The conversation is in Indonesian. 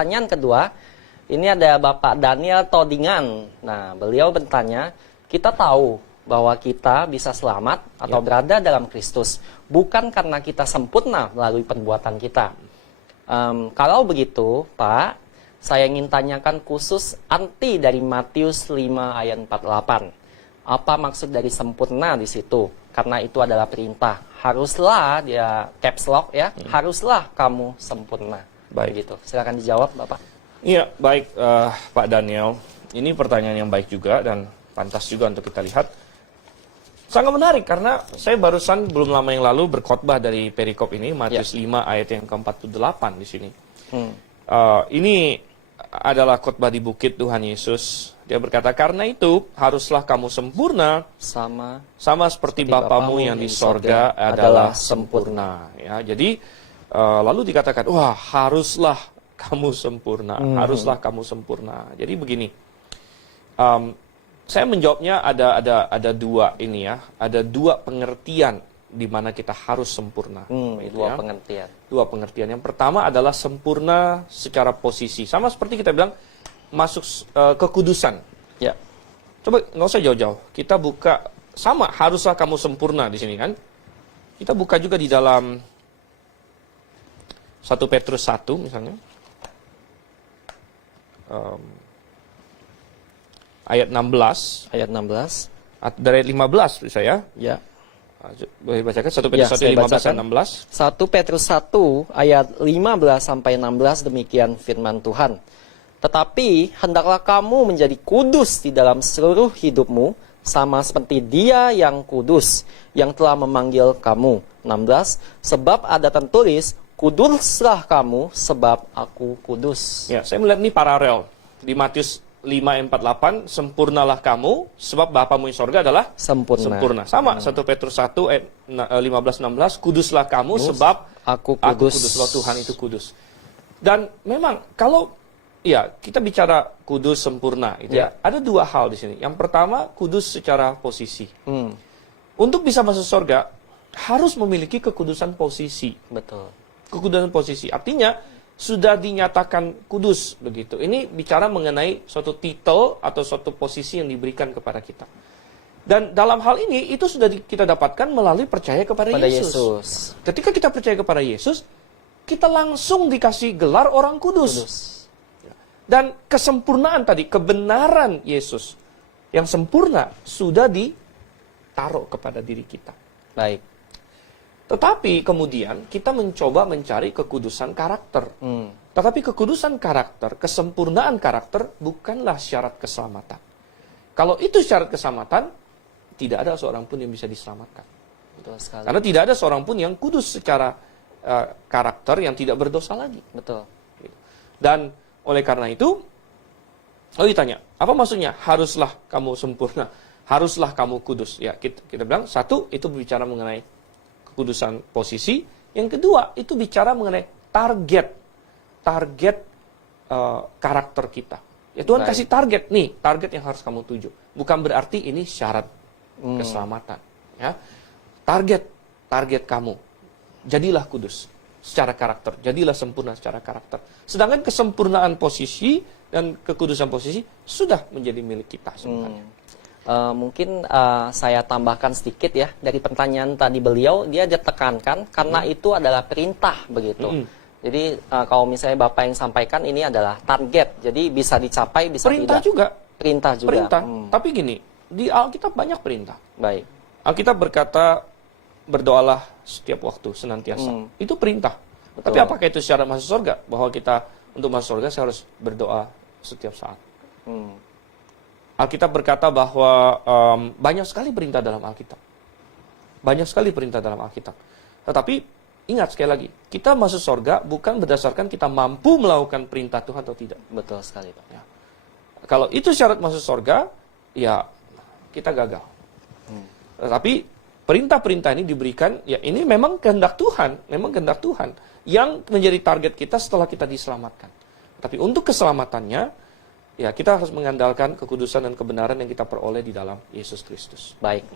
pertanyaan kedua, ini ada Bapak Daniel Todingan. Nah, beliau bertanya, kita tahu bahwa kita bisa selamat atau berada dalam Kristus bukan karena kita sempurna melalui perbuatan kita. Kalau begitu, Pak, saya ingin tanyakan khusus arti dari Matius 5 ayat 48. Apa maksud dari sempurna di situ? Karena itu adalah perintah. Haruslah, dia caps lock ya, haruslah kamu sempurna. Baik. Begitu. Silakan dijawab, Bapak. Iya, baik Pak Daniel. Ini pertanyaan yang baik juga dan pantas juga untuk kita lihat. Sangat menarik karena saya barusan belum lama yang lalu berkhotbah dari perikop ini, Matius 5 ayat yang ke-48 di sini. Ini adalah khotbah di bukit Tuhan Yesus. Dia berkata, karena itu haruslah kamu sempurna sama seperti Bapamu yang di sorga adalah sempurna. Ya, jadi lalu dikatakan, wah haruslah kamu sempurna, haruslah kamu sempurna. Jadi begini, saya menjawabnya ada dua ini ya, ada dua pengertian di mana kita harus sempurna. Dua pengertian. Dua pengertian. Yang pertama adalah sempurna secara posisi, sama seperti kita bilang masuk kekudusan. Ya. Coba nggak usah jauh-jauh, kita buka sama haruslah kamu sempurna di sini kan. Kita buka juga di dalam 1 Petrus 1 misalnya. Ayat 16. Ayat 16. Dari 15 saya. Ya. Boleh bacakan 1 Petrus 1 15 dan 16. 1 Petrus 1 ayat 15 sampai 16 demikian firman Tuhan. Tetapi hendaklah kamu menjadi kudus di dalam seluruh hidupmu sama seperti Dia yang kudus yang telah memanggil kamu. 16. Sebab ada tertulis, kuduslah kamu sebab aku kudus. Ya, saya melihat ini paralel di Matius 5:48, sempurnalah kamu sebab Bapamu di sorga adalah sempurna. Sama 1 Petrus 1 ayat 15-16, kuduslah kamu sebab aku kudus. Sebab Tuhan itu kudus. Dan memang kalau ya kita bicara kudus sempurna itu ya, ada dua hal di sini. Yang pertama, kudus secara posisi. Untuk bisa masuk sorga harus memiliki kekudusan posisi. Betul. Kekudusan posisi artinya sudah dinyatakan kudus begitu. Ini bicara mengenai suatu titel atau suatu posisi yang diberikan kepada kita. Dan dalam hal ini itu sudah kita dapatkan melalui percaya kepada Yesus. Ketika kita percaya kepada Yesus, kita langsung dikasih gelar orang kudus. Dan kesempurnaan tadi, kebenaran Yesus yang sempurna sudah ditaruh kepada diri kita. Baik. Tetapi kemudian kita mencoba mencari kekudusan karakter. Tetapi kekudusan karakter, kesempurnaan karakter bukanlah syarat keselamatan. Kalau itu syarat keselamatan, tidak ada seorang pun yang bisa diselamatkan. Betul sekali. Karena tidak ada seorang pun yang kudus secara karakter yang tidak berdosa lagi. Betul. Dan oleh karena itu, lalu ditanya, apa maksudnya haruslah kamu sempurna, haruslah kamu kudus? Ya, kita bilang, satu, itu berbicara mengenai kekudusan posisi. Yang kedua, itu bicara mengenai target karakter kita. Ya Tuhan kasih target, nih, target yang harus kamu tuju. Bukan berarti ini syarat keselamatan. Ya. Target kamu, jadilah kudus secara karakter, jadilah sempurna secara karakter. Sedangkan kesempurnaan posisi dan kekudusan posisi sudah menjadi milik kita sebenarnya. Mungkin saya tambahkan sedikit ya dari pertanyaan tadi beliau, dia tekankan karena itu adalah perintah begitu. Jadi kalau misalnya Bapak yang sampaikan ini adalah target, jadi bisa dicapai bisa perintah tidak. Perintah juga. Perintah. Tapi gini, di Alkitab banyak perintah. Baik. Alkitab berkata berdoalah setiap waktu senantiasa. Itu perintah. Betul. Tapi apakah itu syarat masuk surga? Bahwa kita untuk masuk surga saya harus berdoa setiap saat. Alkitab berkata bahwa banyak sekali perintah dalam Alkitab. Banyak sekali perintah dalam Alkitab. Tetapi ingat sekali lagi, kita masuk surga bukan berdasarkan kita mampu melakukan perintah Tuhan atau tidak. Betul sekali, Pak. Ya. Kalau itu syarat masuk surga, ya kita gagal. Tetapi perintah-perintah ini diberikan, ya ini memang kehendak Tuhan, yang menjadi target kita setelah kita diselamatkan. Tapi untuk keselamatannya, ya kita harus mengandalkan kekudusan dan kebenaran yang kita peroleh di dalam Yesus Kristus. Baik.